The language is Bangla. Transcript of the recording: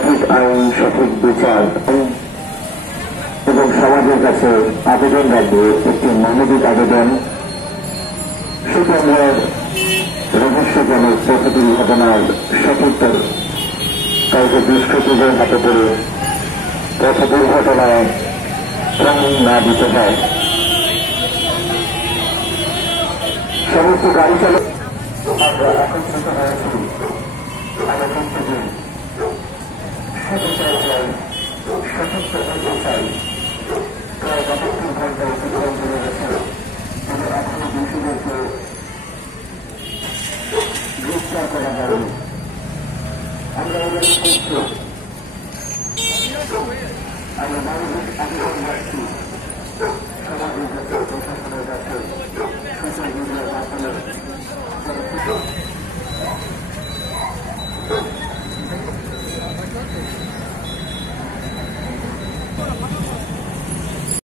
সঠিক আইন, সঠিক বিচার এবং সমাজের কাছে আবেদন রাখবে, একটি মানবিক আবেদন। সুতরাং রহস্যজনক পথ দুর্ঘটনার সঠিকতর কাউকে দুষ্কৃতীদের হাতে পড়ে পথ দুর্ঘটনায় প্রাণ না দিতে হয়। সমস্ত গাড়ি চালক আমরা একত্রিত হয়েছি আলোচন থেকে সঠিক চাই, সঠিক হতে চাই। প্রায় 72 ঘন্টা অতিক্রম করে গেছে, কিন্তু এখনো দোষীদেরকে গ্রেফতার করা যায়নি। আমরা এদের করছি, আমরা মানবিক আবেদন রাখছি সমাজের কাছে, প্রশাসনের কাছে, সোশ্যাল মিডিয়ার মাধ্যমে